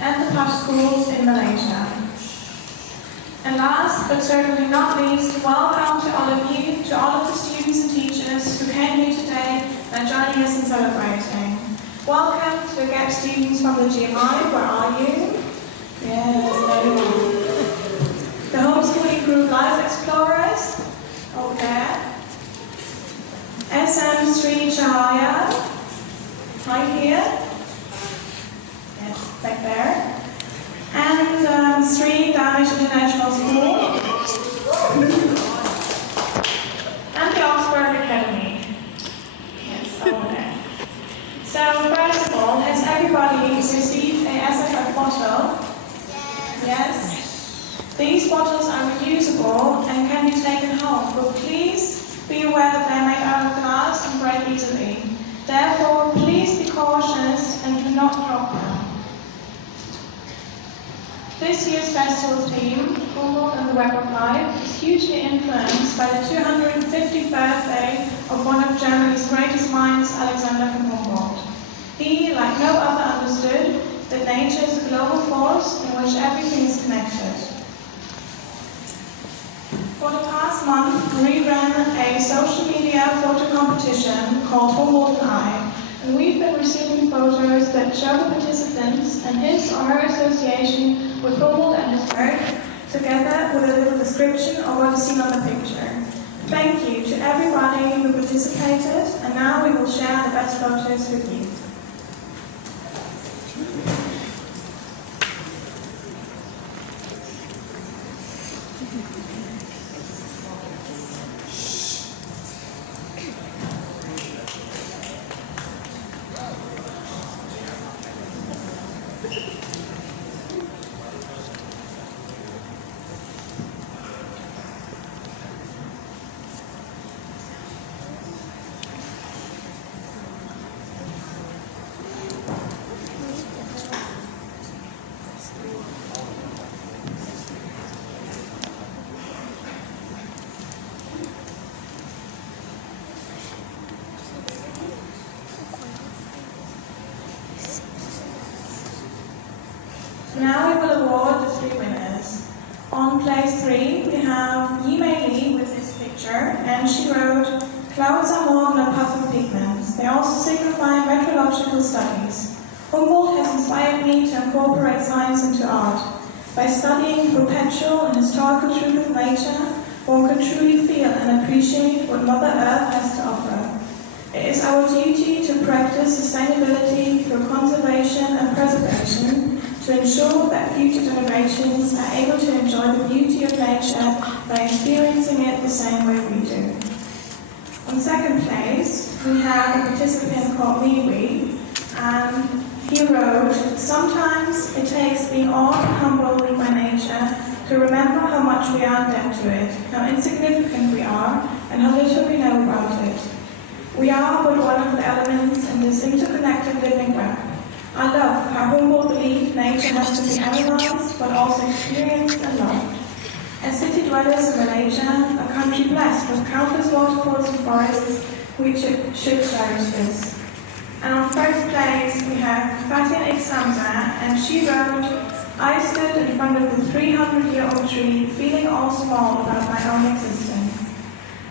and the Paj schools in Malaysia. And last, but certainly not least, welcome to all of you, to all of the students and teachers who came here today and are joining us in celebrating. Welcome to the GAP students from the GMI, where are you? Yes, there you are. The homeschooling group Life Explorers, over there. SM Sri Chahaya, right here. Yes, back there. And Sri Danish International School. And the Oxford Academy. Yes, over there. So first of all, has everybody received a SFF bottle? Yes? These bottles are reusable and can be taken home, but please be aware that they are made out of glass and break easily. Therefore, please be cautious and do not drop them. This year's festival theme, Humboldt and the Web of Life, is hugely influenced by the 250th birthday of one of Germany's greatest minds, Alexander von Humboldt. He, like no other, understood that nature is a global force in which everything is connected. For the past month, we ran a social media photo competition called Humboldt and I, and we've been receiving photos that show the participants and his or her association with Humboldt and his work, together with a little description of what is seen on the picture. Thank you to everybody who participated, and now we will share the best photos with you. Now we will award the three winners. On place 3, we have Yi Mei Li with this picture, and she wrote, "Clouds are more than a puff of pigments. They also signify meteorological studies. Humboldt has inspired me to incorporate science into art. By studying perpetual and historical truth of nature, one can truly feel and appreciate what Mother Earth has to offer. It is our duty to practice sustainability through conservation and preservation, to ensure that future generations are able to enjoy the beauty of nature by experiencing it the same way we do." On second place, we have a participant called Li Wei, and he wrote, "Sometimes it takes being awed and humbled by nature to remember how much we are indebted to it, how insignificant we are, and how little we know about it. We are but one of the elements in this interconnected living web. I love how Humboldt believed nature has to be analyzed, but also experienced and loved. As city dwellers in Malaysia, a country blessed with countless waterfalls and forests, we should cherish this." And on first place, we have Fatin Iksamza, and she wrote, "I stood in front of the 300-year-old tree, feeling all small about my own existence.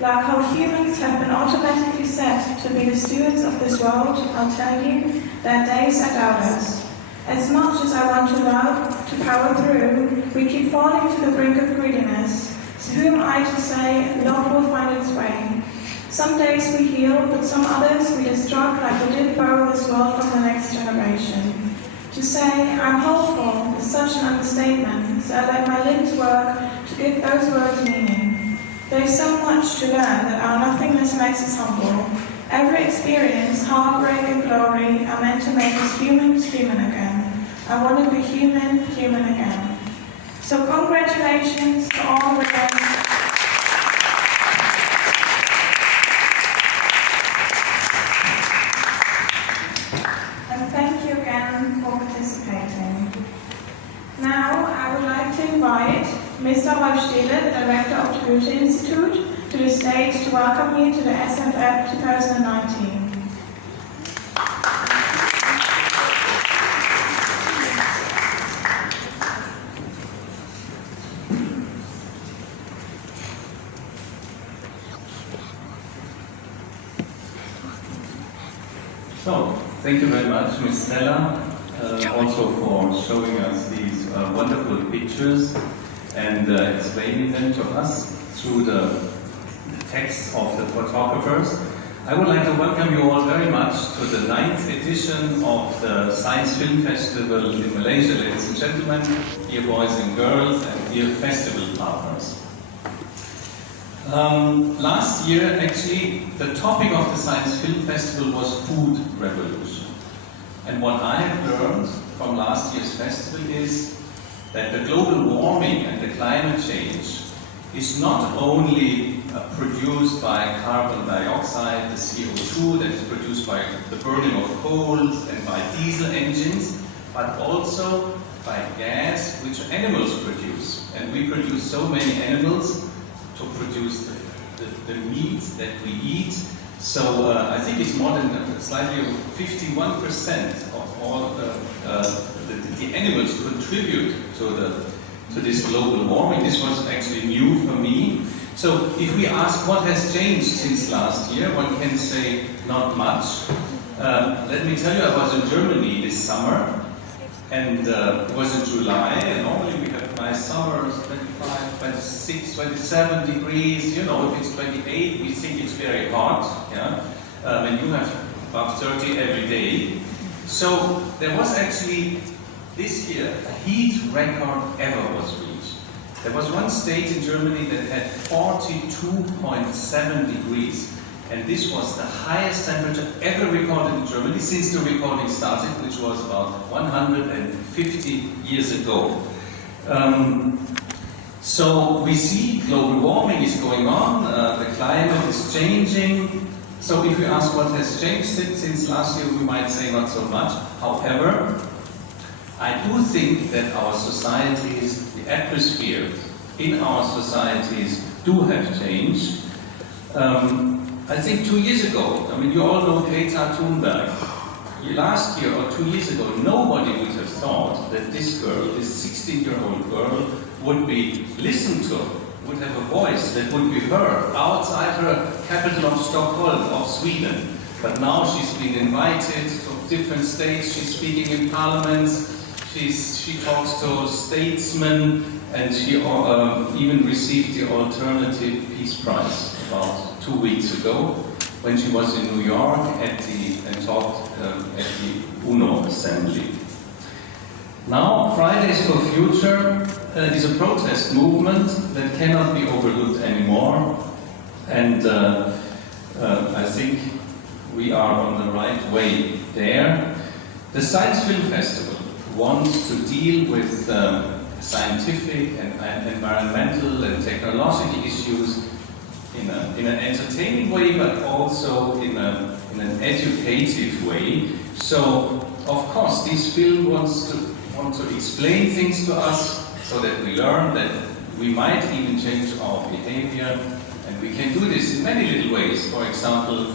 Like how humans have been automatically set to be the stewards of this world, I'll tell you, there are days I doubt us. As much as I want to love, to power through, we keep falling to the brink of greediness. To whom am I to say, love will find its way? Some days we heal, but some others we destruct like we did borrow this world from the next generation. To say, I'm hopeful, is such an understatement, so I let my lips work to give those words meaning. There is so much to learn that our nothingness makes us humble. Every experience, heartbreak and glory, are meant to make us human again. I want to be human again." So congratulations to all winners. And thank you again for participating. Now I would like to invite Mr. Rolf Steele, the Director of the Goethe Institute, to the stage to welcome you to the SFF 2019. So, thank you very much, Ms. Stella, also for showing us these wonderful pictures and explaining them to us through the text of the photographers. I would like to welcome you all very much to the 9th edition of the Science Film Festival in Malaysia, ladies and gentlemen, dear boys and girls, and dear festival partners. Last year, actually, the topic of the Science Film Festival was food revolution. And what I have learned from last year's festival is that the global warming and the climate change is not only produced by carbon dioxide, the CO2 that is produced by the burning of coals and by diesel engines, but also by gas which animals produce. And we produce so many animals to produce the meat that we eat. So I think it's more than slightly over 51% of all the animals contribute to this global warming. This was actually new for me. So if we ask what has changed since last year, one can say not much. Let me tell you, I was in Germany this summer, and it was in July, and normally we have nice summers, 25, 26, 27 degrees. You know, if it's 28, we think it's very hot, yeah? And you have above 30 every day. So there was actually, this year, a heat record ever was reached. There was one state in Germany that had 42.7 degrees. And this was the highest temperature ever recorded in Germany since the recording started, which was about 150 years ago. So we see global warming is going on, the climate is changing. So if we ask what has changed since last year, we might say not so much. However, I do think that our societies, the atmosphere in our societies do have changed. I think 2 years ago, I mean, you all know Greta Thunberg. Last year or 2 years ago, nobody would have thought that this girl, this 16-year-old girl, would be listened to, would have a voice that would be heard outside her capital of Stockholm, of Sweden. But now she's been invited to different states, she's speaking in parliaments, she talks to statesmen, and she even received the Alternative Peace Prize about 2 weeks ago when she was in New York and talked at the UNO Assembly. Now, Fridays for Future is a protest movement that cannot be overlooked anymore, and I think we are on the right way there. The Science Film Festival wants to deal with scientific and environmental and technological issues in an entertaining way, but also in an educative way. So, of course, this film wants to explain things to us so that we learn, that we might even change our behavior, and we can do this in many little ways. For example,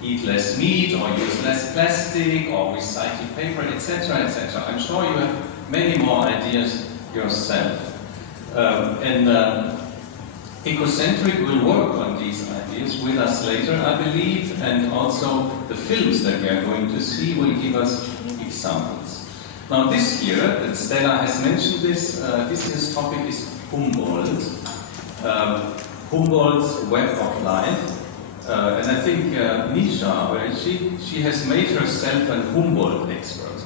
eat less meat, or use less plastic, or recycle paper, etc., etc. I'm sure you have many more ideas yourself. Ecocentric will work on these ideas with us later, I believe, and also the films that we are going to see will give us examples. Now this year, and Stella has mentioned this, this year's topic is Humboldt. Humboldt's Web of Life. And I think Nisha, where is she? She has made herself an Humboldt expert.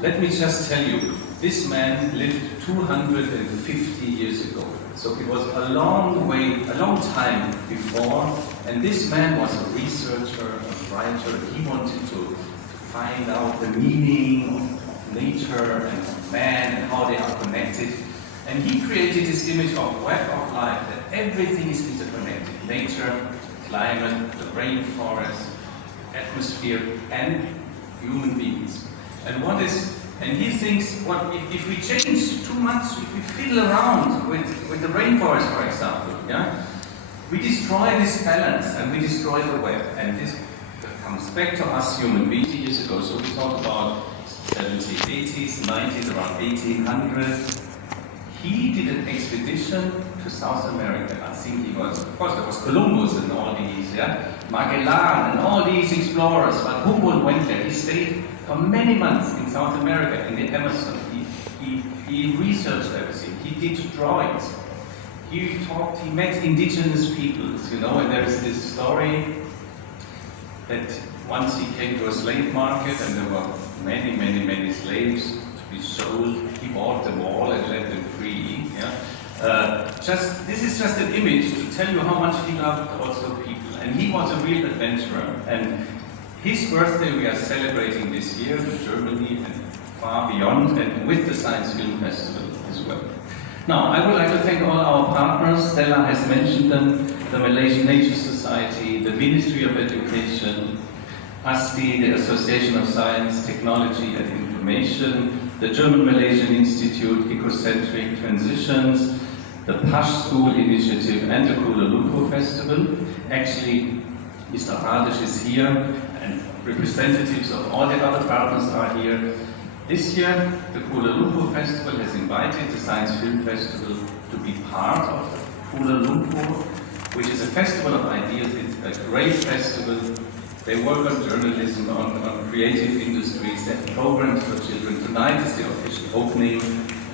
Let me just tell you, this man lived 250 years ago. So it was a long time before, and this man was a researcher, a writer. He wanted to find out the meaning of nature and of man and how they are connected. And he created this image of web of life, that everything is interconnected. Nature, climate, the rainforest, atmosphere, and human beings. And he thinks, if we change too much, if we fiddle around with the rainforest, for example, yeah, we destroy this balance and we destroy the web. And this comes back to us human beings years ago. So we talk about 70s, 80s, 90s, around 1800. he did an expedition to South America. I think he was, of course, there was Columbus and all these, yeah, Magellan and all these explorers, but Humboldt went there. He stayed for many months in South America, in the Amazon. He researched everything. He did drawings. He met indigenous peoples, you know, and there is this story that once he came to a slave market and there were many, many, many slaves to be sold. He bought them all and let them free. Yeah? This is just an image to tell you how much he loved also people. And he was a real adventurer. And his birthday we are celebrating this year in Germany and far beyond, and with the Science Film Festival as well. Now, I would like to thank all our partners. Stella has mentioned them, the Malaysian Nature Society, the Ministry of Education, ASTI, the Association of Science, Technology and Information, the German Malaysian Institute, Ecocentric Transitions, the PASH School Initiative and the Kuala Lumpur Festival. Actually, Mr. Radish is here and representatives of all the other partners are here. This year, the Kuala Lumpur Festival has invited the Science Film Festival to be part of Kuala Lumpur, which is a festival of ideas. It's a great festival. They work on journalism, on creative industries, they have programs for children. Tonight is the official opening,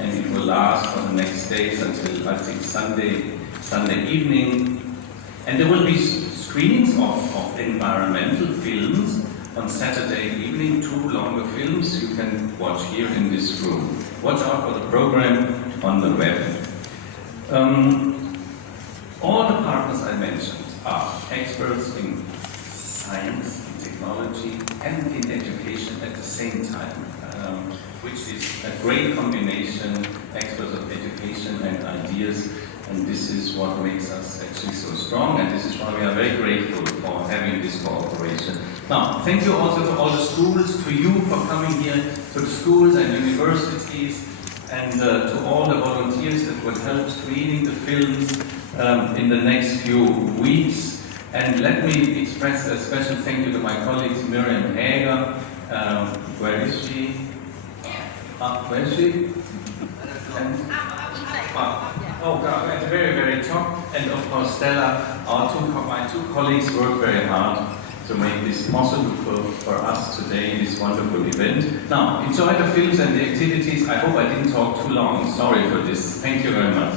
and it will last for the next days until, I think, Sunday evening. And there will be screenings of environmental films on Saturday evening, 2 longer films you can watch here in this room. Watch out for the program on the web. All the partners I mentioned are experts in science, in technology, and in education at the same time, which is a great combination, experts of education and ideas, and this is what makes us actually so strong, and this is why we are very grateful for having this cooperation. Now, thank you also to all the schools, to you for coming here, to the schools and universities, and to all the volunteers that will help screening the films in the next few weeks. And let me express a special thank you to my colleagues Miriam Hager. Where is she? Where is she? Oh God, at the very, very top. And of course Stella, my two colleagues worked very hard to make this possible for us today, this wonderful event. Now, enjoy the films and the activities. I hope I didn't talk too long. Sorry for this. Thank you very much.